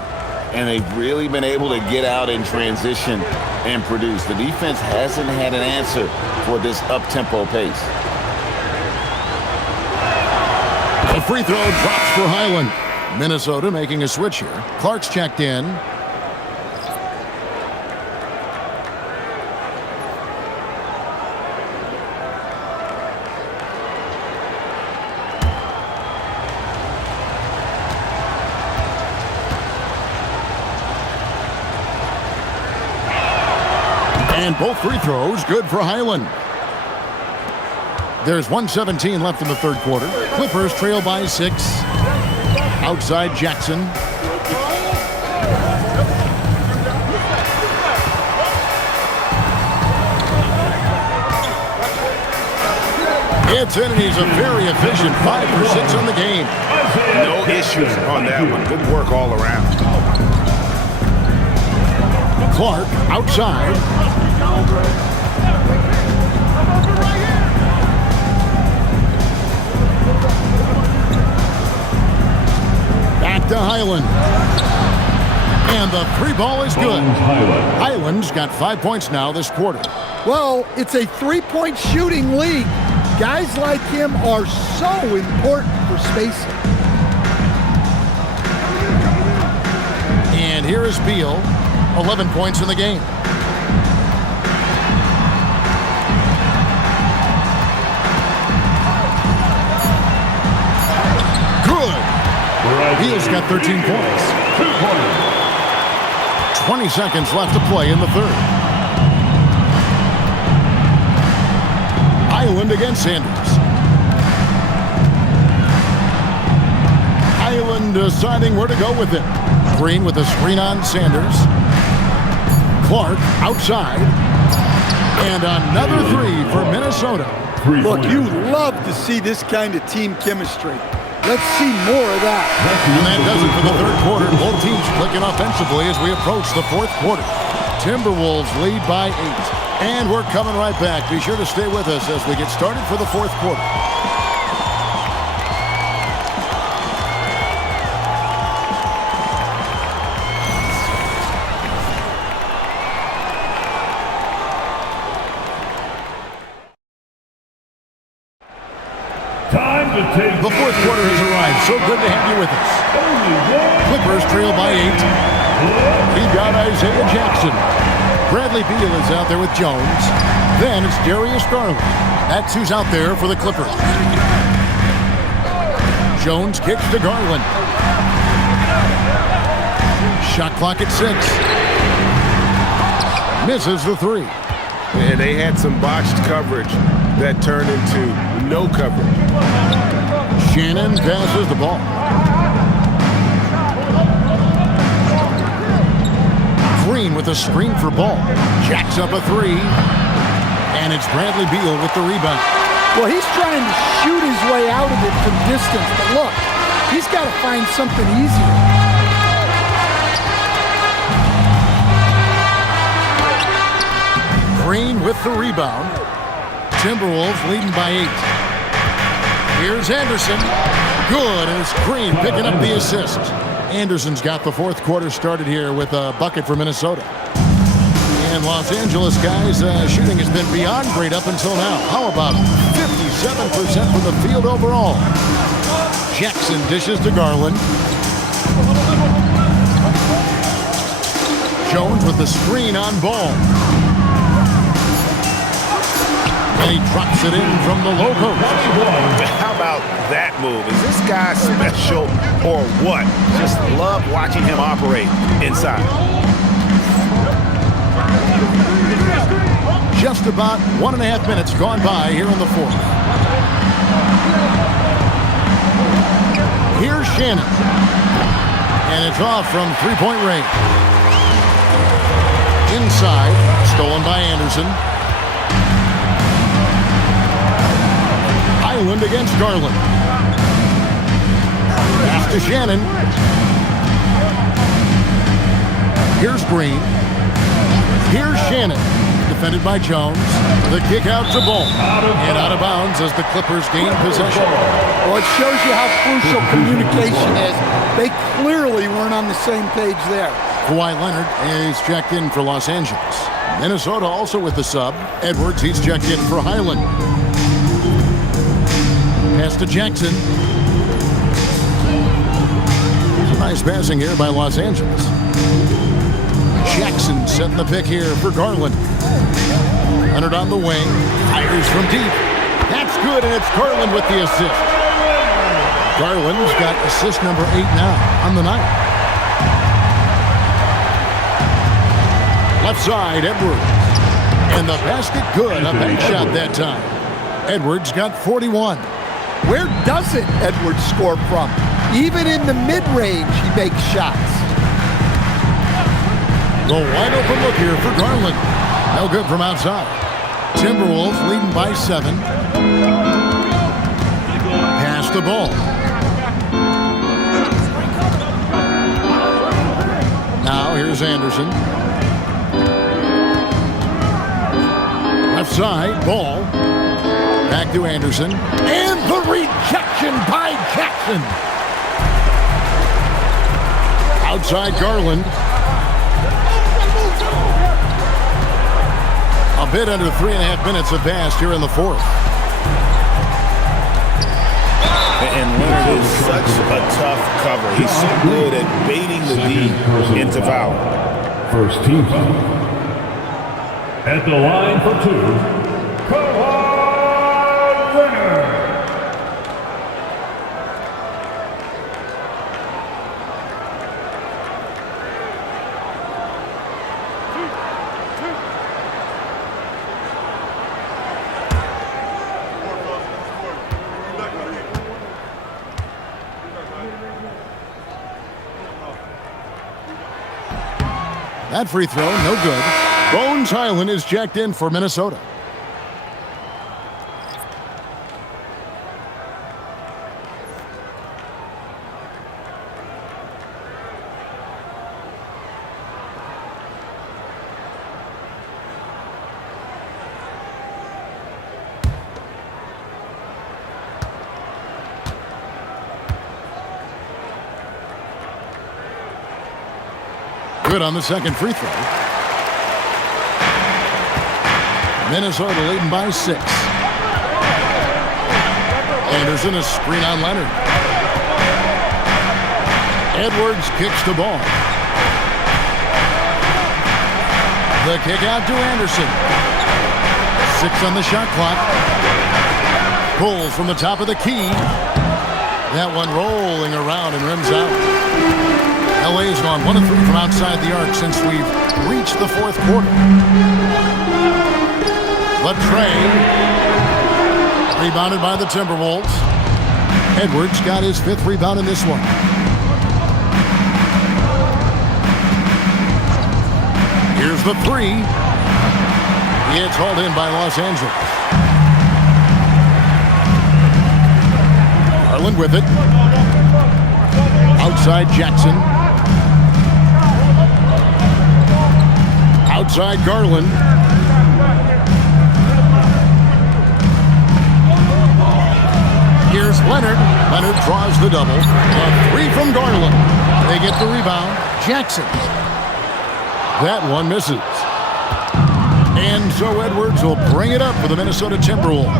And they've really been able to get out in transition and produce. The defense hasn't had an answer for this up-tempo pace. The free throw drops for Highland. Minnesota making a switch here. Clark's checked in. And both free throws good for Highland. There's 1:17 left in the third quarter. Clippers trail by 6. Outside Jackson. It's in, and he's a very efficient 5 for 6 on the game. No issues on that one. Good work all around. Clark outside. Back to Highland. And the 3 ball is good. Highland's got 5 points now this quarter. Well, it's a 3-point shooting league. Guys like him are so important for spacing. And here is Beal, 11 points in the game. Good. Beal's got 13 points. 20 seconds left to play in the third. Highland against Sanders. Highland deciding where to go with it. Green with a screen on Sanders. Clark outside. And another 3 for Minnesota. Look, you love to see this kind of team chemistry. Let's see more of that. And that does it for the third quarter. Both teams clicking offensively as we approach the fourth quarter. Timberwolves lead by 8. And we're coming right back. Be sure to stay with us as we get started for the fourth quarter. The fourth quarter has arrived. So good to have you with us. Clippers trail by 8. We've got Isaiah Jackson. Bradley Beal is out there with Jones. Then it's Darius Garland. That's who's out there for the Clippers. Jones kicks to Garland. Shot clock at 6. Misses the 3. And they had some botched coverage that turned into no coverage. Shannon passes the ball. Green with a screen for Ball. Jacks up a 3. And it's Bradley Beal with the rebound. Well, he's trying to shoot his way out of it from distance. But look, he's got to find something easier. Green with the rebound. Timberwolves leading by 8. Here's Anderson. Good, and it's Green picking up the assist. Anderson's got the fourth quarter started here with a bucket for Minnesota. And Los Angeles, guys, shooting has been beyond great up until now. How about 57% from the field overall? Jackson dishes to Garland. Jones with the screen on Ball. And he drops it in from the low post. How about that move? Is this guy special or what? Just love watching him operate inside. Just about 1.5 minutes gone by here in the fourth. Here's Shannon. And it's off from three-point range. Inside, stolen by Anderson. Island against Garland. Pass to Shannon. Here's Green. Here's Shannon. Defended by Jones. The kick out to Ball. And out of bounds as the Clippers gain possession. Well, it shows you how crucial communication is. They clearly weren't on the same page there. Kawhi Leonard is checked in for Los Angeles. Minnesota also with the sub. Edwards, he's checked in for Highland. Pass to Jackson. Some nice passing here by Los Angeles. Jackson setting the pick here for Garland. Leonard on the wing. Fires from deep. That's good, and it's Garland with the assist. Garland's got assist number 8 now on the night. Left side, Edwards. And the basket good. A bank shot that time. Edwards got 41. Where doesn't Edwards score from? Even in the mid-range, he makes shots. The wide open look here for Garland. No good from outside. Timberwolves leading by 7. Pass the ball. Now here's Anderson. Left side, Ball. Back to Anderson. And the rejection by Jackson. Outside Garland. A bit under 3.5 minutes have passed here in the fourth. And Leonard is such a tough cover. He's so good at baiting the D into foul. First team foul. At the line for 2, Kawhi Leonard. That free throw, no good. Bones Highland is checked in for Minnesota. Good on the second free throw. Minnesota leading by 6. Anderson a screen on Leonard. Edwards kicks the ball. The kick out to Anderson. 6 on the shot clock. Pulls from the top of the key. That one rolling around and rims out. LA's gone 1 of 3 from outside the arc since we've reached the fourth quarter. But Trey, rebounded by the Timberwolves. Edwards got his 5th rebound in this one. Here's the 3. It's hauled in by Los Angeles. Garland with it. Outside Jackson. Outside Garland. Here's Leonard. Leonard draws the double. A 3 from Garland. They get the rebound. Jackson. That one misses. And so Edwards will bring it up for the Minnesota Timberwolves.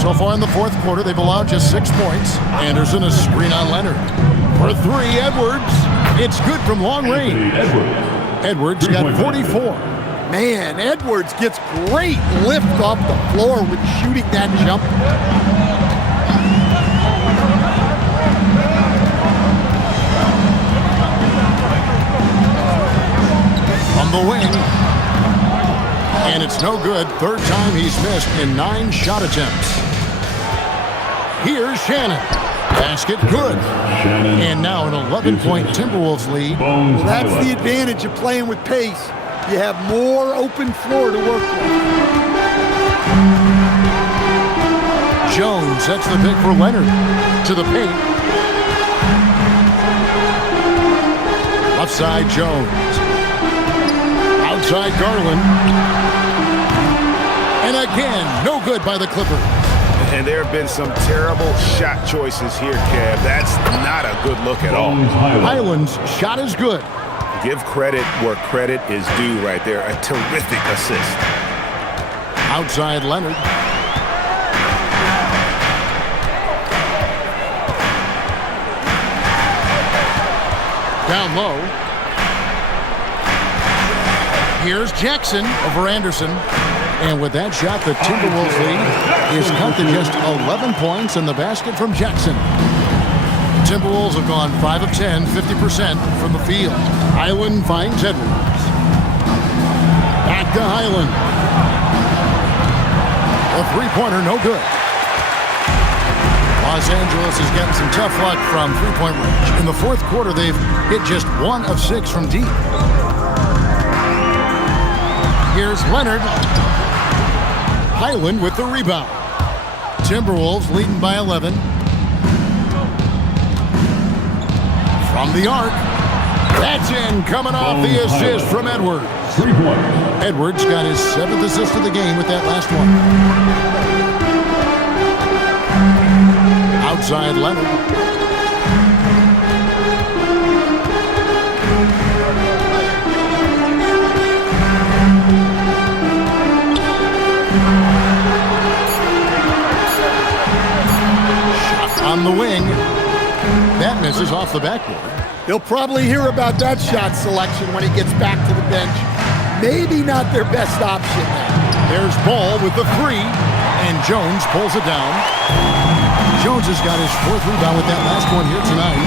So far in the fourth quarter, they've allowed just 6 points. Anderson a screen on Leonard. For 3, Edwards. It's good from long range. Edwards got 44. Man, Edwards gets great lift off the floor with shooting that jumper. On the wing. And it's no good. 3rd time he's missed in 9 shot attempts. Here's Shannon. Basket good. And now an 11-point Timberwolves lead. Well, that's the advantage of playing with pace. You have more open floor to work with. Jones sets the pick for Leonard. To the paint. Left side Jones. Outside Garland. And again, no good by the Clippers. And there have been some terrible shot choices here, Kev. That's not a good look at all. Highland's shot is good. Give credit where credit is due right there. A terrific assist. Outside Leonard. Down low. Here's Jackson over Anderson. And with that shot, the Timberwolves lead is cut to just 11 points in the basket from Jackson. Timberwolves have gone 5 of 10, 50% from the field. Highland finds Edwards. Back to Highland. A 3-pointer, no good. Los Angeles is getting some tough luck from 3-point range. In the fourth quarter, they've hit just 1 of 6 from deep. Here's Leonard. Highland with the rebound. Timberwolves leading by 11. From the arc. That's in, coming off the assist from Edwards. 3 points. Edwards got his 7th assist of the game with that last one. Outside Leonard. On the wing. That misses off the backboard. He'll probably hear about that shot selection when he gets back to the bench. Maybe not their best option there. There's Ball with the 3, and Jones pulls it down. Jones has got his 4th rebound with that last one here tonight.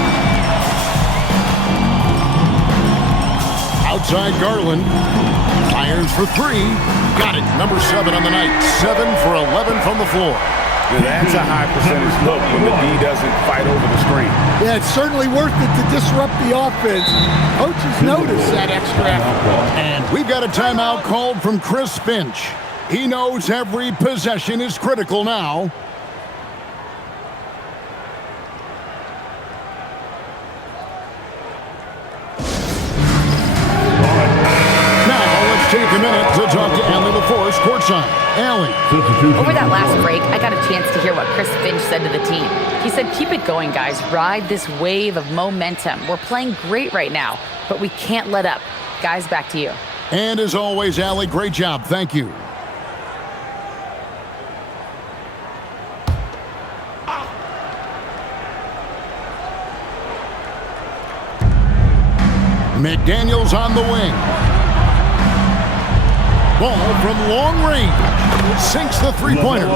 Outside Garland. Fires for 3. Got it. Number 7 on the night. 7 for 11 from the floor. Now that's a high percentage look when the D doesn't fight over the screen. Yeah, it's certainly worth it to disrupt the offense. Coaches notice that extra effort. And we've got a timeout called from Chris Finch. He knows every possession is critical now. Take a minute to talk to Allie LaForce courtside. Allie. Over that last break, I got a chance to hear what Chris Finch said to the team. He said, keep it going, guys. Ride this wave of momentum. We're playing great right now, but we can't let up. Guys, back to you. And as always, Allie, great job. Thank you. McDaniels on the wing. Ball from long range. Sinks the three-pointer.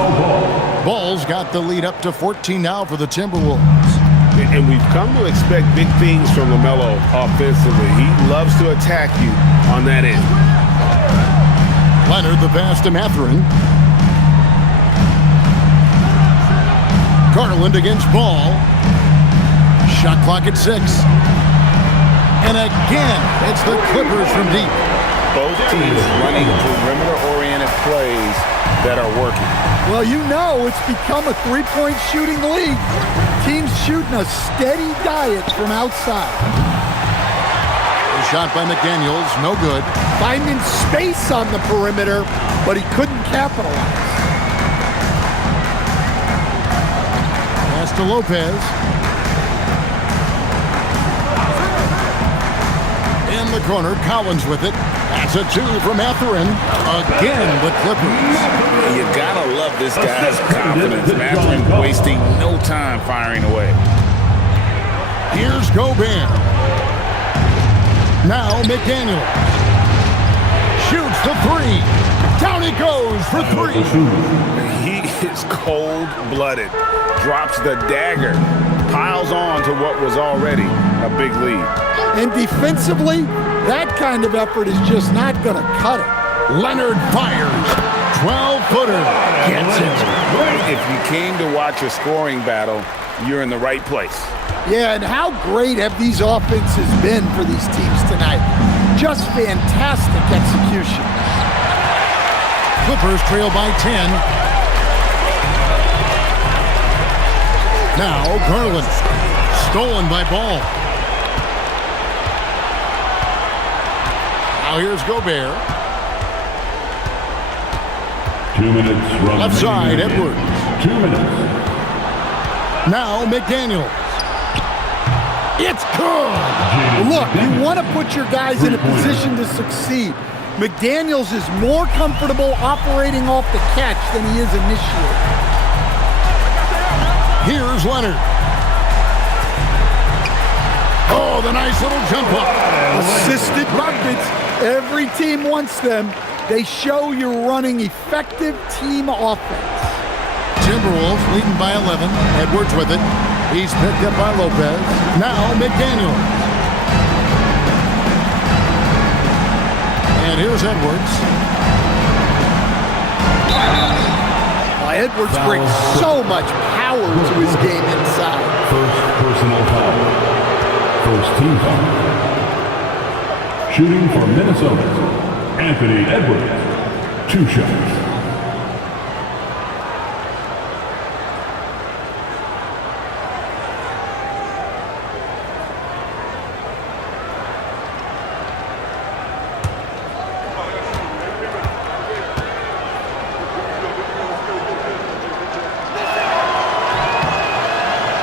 Ball's got the lead up to 14 now for the Timberwolves. And we've come to expect big things from LaMelo offensively. He loves to attack you on that end. Leonard, the pass to Mathurin. Garland against Ball. Shot clock at 6. And again, it's the Clippers from deep. Both teams running perimeter-oriented plays that are working. Well, you know it's become a three-point shooting league. Teams shooting a steady diet from outside. A shot by McDaniels, no good. Finding space on the perimeter, but he couldn't capitalize. Pass to Lopez. In the corner, Collins with it. That's a 2 from Mathurin. Again, the Clippers. You gotta love this guy's confidence. Mathurin wasting no time firing away. Here's Gobert. Now McDaniel. Shoots the 3. Down he goes for 3. He is cold-blooded. Drops the dagger. Piles on to what was already a big lead. And defensively, that kind of effort is just not going to cut it. Leonard fires. 12-footer. Gets it. If you came to watch a scoring battle, you're in the right place. Yeah, and how great have these offenses been for these teams tonight? Just fantastic execution. Clippers trail by 10. Now Garland. Stolen by Ball. Now here's Gobert. 2 minutes. Left side, Edwards. 2 minutes. Now McDaniels. It's good. Look, you want to put your guys in a position to succeed. McDaniels is more comfortable operating off the catch than he is initiating. Here's Leonard. Oh, the nice little jump up. Assisted buckets. Every team wants them. They show you're running effective team offense. Timberwolves leading by 11. Edwards with it. He's picked up by Lopez. Now McDaniel. And here's Edwards. Edwards brings so much power to his game inside. First personal foul. First team foul. Shooting for Minnesota, Anthony Edwards. 2 shots.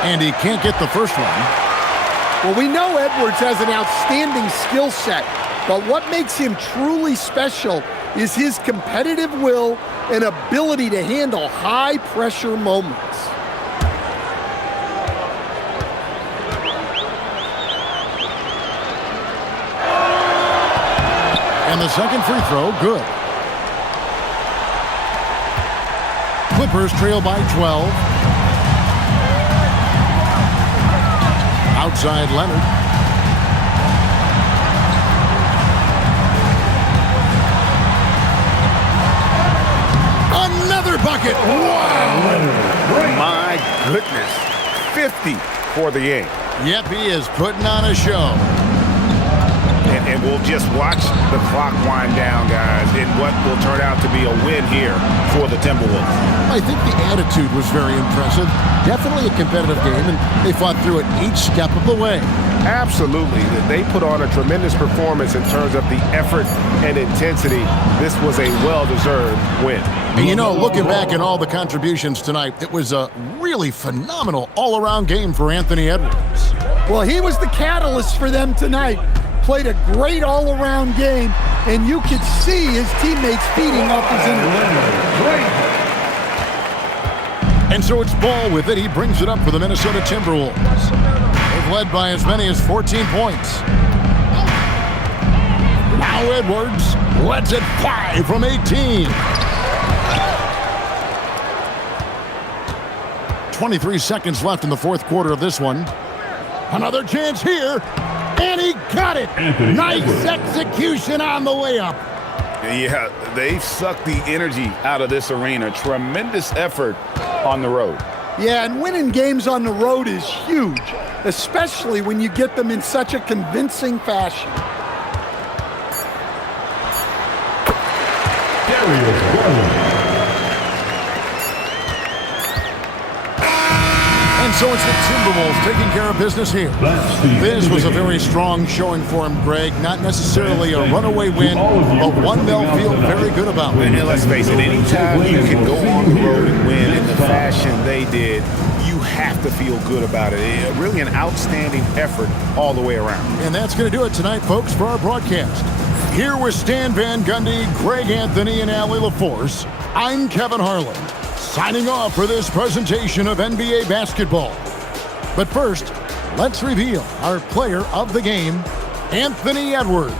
And he can't get the first one. Well, we know Edwards has an outstanding skill set, but what makes him truly special is his competitive will and ability to handle high-pressure moments. And the second free throw, good. Clippers trail by 12. Outside Leonard. Another bucket. Wow. My goodness. 50 for the game. Yep, he is putting on a show. And we'll just watch the clock wind down, guys, in what will turn out to be a win here for the Timberwolves. I think the attitude was very impressive. Definitely a competitive game, and they fought through it each step of the way. Absolutely. They put on a tremendous performance in terms of the effort and intensity. This was a well-deserved win. And you know, looking back at all the contributions tonight, it was a really phenomenal all-around game for Anthony Edwards. Well, he was the catalyst for them tonight. Played a great all-around game, and you could see his teammates feeding off his energy. And so it's Ball with it. He brings it up for the Minnesota Timberwolves. They've led by as many as 14 points. Now Now Edwards lets it fly from 18. 23 seconds left in the fourth quarter of this one. Another chance here, and he got it. Nice execution on the layup. Yeah, they've sucked the energy out of this arena. Tremendous effort on the road. Yeah, and winning games on the road is huge, especially when you get them in such a convincing fashion. And so it's the Timberwolves taking care of business here. This was a very strong showing for him, Greg. Not necessarily a runaway win, but one they'll feel very good about. And let's face it, anytime you can go on the road and win in the fashion they did, you have to feel good about it. Really an outstanding effort all the way around. And that's going to do it tonight, folks, for our broadcast. Here with Stan Van Gundy, Greg Anthony, and Allie LaForce, I'm Kevin Harlan, signing off for this presentation of NBA basketball. But first, let's reveal our player of the game, Anthony Edwards.